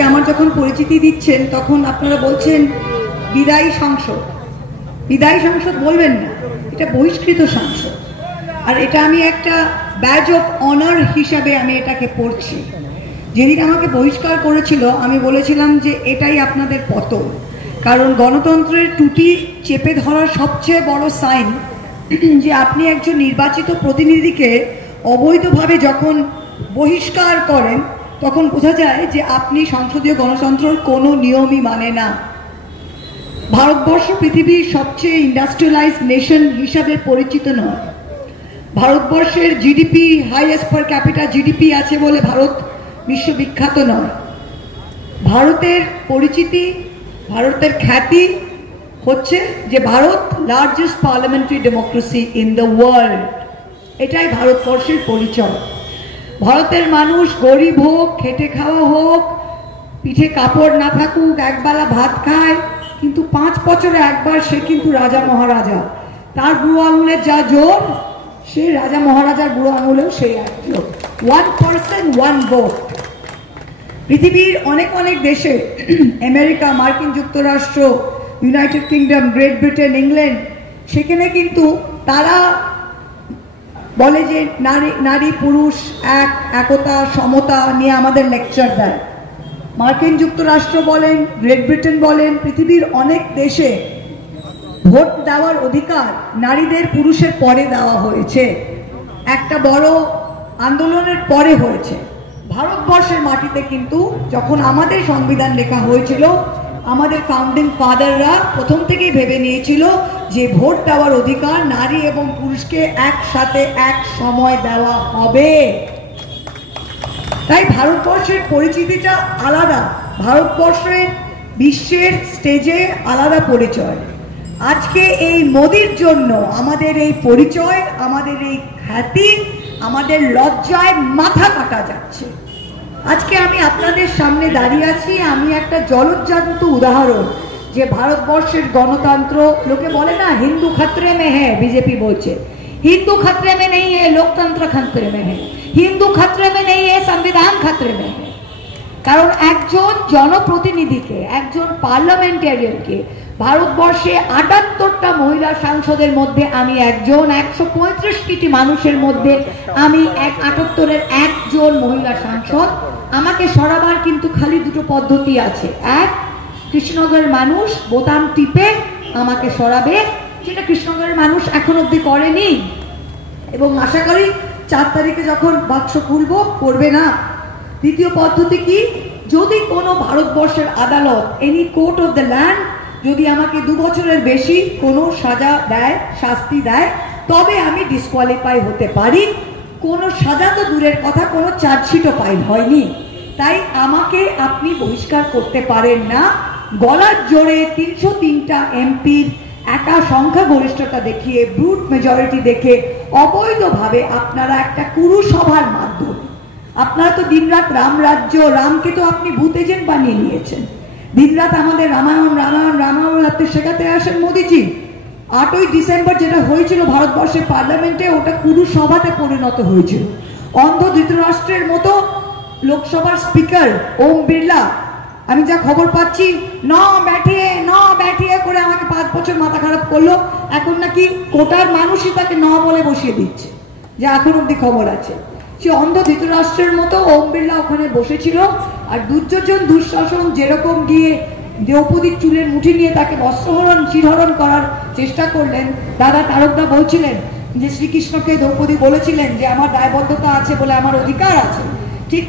আজকে আমার যখন পরিচিতি দিচ্ছেন তখন আপনারা বলছেন বিদায়ী সংসদ। বিদায়ী সংসদ বলবেন না, এটা বহিষ্কৃত সংসদ। আর এটা আমি একটা ব্যাজ অফ অনার হিসাবে আমি এটাকে পড়ছি। যেদিন আমাকে বহিষ্কার করেছিল আমি বলেছিলাম যে এটাই আপনাদের পতন, কারণ গণতন্ত্রের টুটি চেপে ধরার সবচেয়ে বড় সাইন যে আপনি একজন নির্বাচিত প্রতিনিধিকে অবৈধভাবে যখন বহিষ্কার করেন তখন বোঝা যায় যে আপনি সংসদীয় গণতন্ত্রের কোনো নিয়মই মানে না। ভারতবর্ষ পৃথিবীর সবচেয়ে ইন্ডাস্ট্রিয়ালাইজড নেশন হিসাবে পরিচিত নয়। ভারতবর্ষের জিডিপি হাইয়েস্ট পার ক্যাপিটা জিডিপি আছে বলে ভারত বিশ্ববিখ্যাত নয়। ভারতের পরিচিতি, ভারতের খ্যাতি হচ্ছে যে Bharat largest parliamentary democracy in the world. এটাই ভারতবর্ষের পরিচয়। ভারতের মানুষ গরিব হোক, খেটে খাওয়া হোক, পিঠে কাপড় না থাকুক, একবেলা ভাত খায়, কিন্তু 5 বছরে একবার সে কিন্তু রাজা মহারাজা। তার বুড়ো আঙুলের যা জোর, সে রাজা মহারাজার বুড়ো আঙুলেও সেই এক জোর। 1 person 1 vote। পৃথিবীর অনেক অনেক দেশে, আমেরিকা, মার্কিন যুক্তরাষ্ট্র, United kingdom, great Britain, England, সেখানে কিন্তু তারা বলে যে নারী পুরুষ একতা সমতা নিয়ে আমাদের লেকচার দেয়। মার্কিন যুক্তরাষ্ট্র বলেন, গ্রেট ব্রিটেন বলেন, পৃথিবীর অনেক দেশে ভোট দেওয়ার অধিকার নারীদের পুরুষের পরে দেওয়া হয়েছে। একটা বড় আন্দোলনের পরে হয়েছে। ভারতবর্ষের মাটিতে কিন্তু যখন আমাদের সংবিধান লেখা হয়েছিল, আমাদের ফাউন্ডিং ফাদাররা প্রথম থেকেই ভেবে নিয়েছিল যে ভোট দেওয়ার অধিকার নারী এবং পুরুষকে একসাথে এক সময় দেওয়া হবে। তাই ভারতবর্ষের পরিচিতিটা আলাদা, ভারতবর্ষের বিশ্বের স্টেজে আলাদা পরিচয়। আজকে এই মোদির জন্য আমাদের এই পরিচয়, আমাদের এই খ্যাতি, আমাদের লজ্জায় মাথা কাটা যাচ্ছে। আজকে আমি আপনাদের সামনে দাঁড়িয়ে আছি, আমি একটা জলজ্জান্ত উদাহরণ যে ভারতবর্ষের গণতন্ত্র, লোকে বলে না হিন্দু খতরে মে হ্যাঁ, বিজেপি বলছে হিন্দু খতরে মে নেই হ্যাঁ, লোকতন্ত্র খতরে মে হ্যাঁ, হিন্দু খতরে মে নেই হ্যাঁ, সংবিধান খতরে মে হ্যাঁ। কারণ একজন জনপ্রতিনিধিকে, একজন পার্লামেন্টারিয়ানকে ভারতবর্ষে 78টা মহিলা সাংসদের মধ্যে আমি একজন, 135 কোটি মানুষের মধ্যে আমি 78-এর একজন মহিলা সাংসদ, আমাকে সরাবার কিন্তু খালি দুটো পদ্ধতি আছে। এক, কৃষ্ণনগরের মানুষ বোতাম টিপে আমাকে সরাবে, যেটা কৃষ্ণনগরের মানুষ এখন অব্দি করেনি, এবং আশা করি 4 তারিখে যখন বাক্স খুলবো করবে না। দ্বিতীয় পদ্ধতি কি, যদি কোনো ভারতবর্ষের আদালত, any court of the land, যদি আমাকে 2 বছরের বেশি কোনো সাজা দেয়, শাস্তি দেয়, তবে আমি ডিসকোয়ালিফাই হতে পারি। কোনো সাজা তো দূরের কথা, কোনো চার্জশিটও ফাইল হয়নি। তাই আমাকে আপনি বহিষ্কার করতে পারেন না। গলার জোরে 303টা এমপির একা সংখ্যাগরিষ্ঠতা দেখিয়ে, ব্রুট মেজরিটি দেখে অবৈধভাবে আপনারা একটা কুরুসভার মাধ্যমে, আপনারা তো দিনরাত রাম রাজ্য, রামকে তো আপনি ভূত এজেন্ট বানিয়ে নিয়েছেন। দিনরাত আমাদের রামায়ণ রামায়ণ রামায়ণ রাত্রে শেখাতে আসেন মোদিজি। 8ই ডিসেম্বর যেটা হয়েছিল ভারতবর্ষের পার্লামেন্টে, ওটা কুরুসভাতে পরিণত হয়েছিল। অন্ধ ধৃতরাষ্ট্রের মতো লোকসভার স্পিকার ওম বিড়লা, আমি যা খবর পাচ্ছি, ন ব্যাঠিয়ে করে আমাকে 5 বছর মাথা খারাপ করলো। এখন নাকি কোটার মানুষই তাকে ন বলে বসিয়ে দিচ্ছে, যা এখন অব্দি খবর আছে। সে অন্ধ ধৃতরাষ্ট্রের মতো ওম বিড়লা ওখানে বসেছিল। আর দুর্যোধন দুঃশাসন যেরকম গিয়ে দ্রৌপদীর চুলের মুঠি নিয়ে তাকে বস্ত্রহরণ চিরহরণ করার চেষ্টা করলেন, দাদা তারকদা বলছিলেন যে শ্রীকৃষ্ণকে দ্রৌপদী বলেছিলেন যে আমার দায়বদ্ধতা আছে বলে আমার অধিকার আছে। ঠিক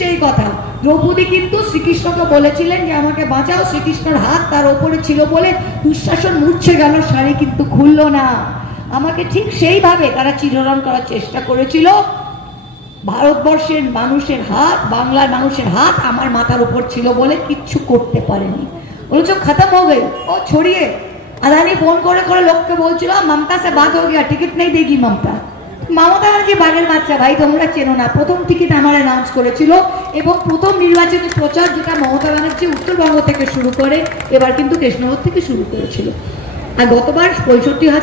সেই কথা দ্রৌপদী কিন্তু শ্রীকৃষ্ণকে বলেছিলেন যে আমাকে বাঁচাও। শ্রীকৃষ্ণের হাত তার ওপরে ছিল বলে দুঃশাসন মূর্ছে গেল, শাড়ি কিন্তু খুলল না। আমাকে ঠিক সেইভাবে তারা চিরহরণ করার চেষ্টা করেছিল। ভারতবর্ষের মানুষের হাত, বাংলার মানুষের হাত আমার মাথার উপর ছিল বলে কিচ্ছু করতে পারেনি। বলছো খতম হয়ে গেল ও ছড়িয়ে। আদানি ফোন করে করে লোককে বলছিল মমতা সে বাত হয়ে গিয়া, টিকিট নেই দেগি মমতা। মমতা ব্যানার্জি বাঘের বাচ্চা ভাই, তোমরা চেনো না। প্রথম টিকিট আমার অ্যানাউন্স করেছিল এবং প্রথম নির্বাচিত প্রচার যেটা মমতা ব্যানার্জি উত্তরবঙ্গ থেকে শুরু করে, এবার কিন্তু কৃষ্ণনগর থেকে শুরু করেছিল। আর গতবার 65,000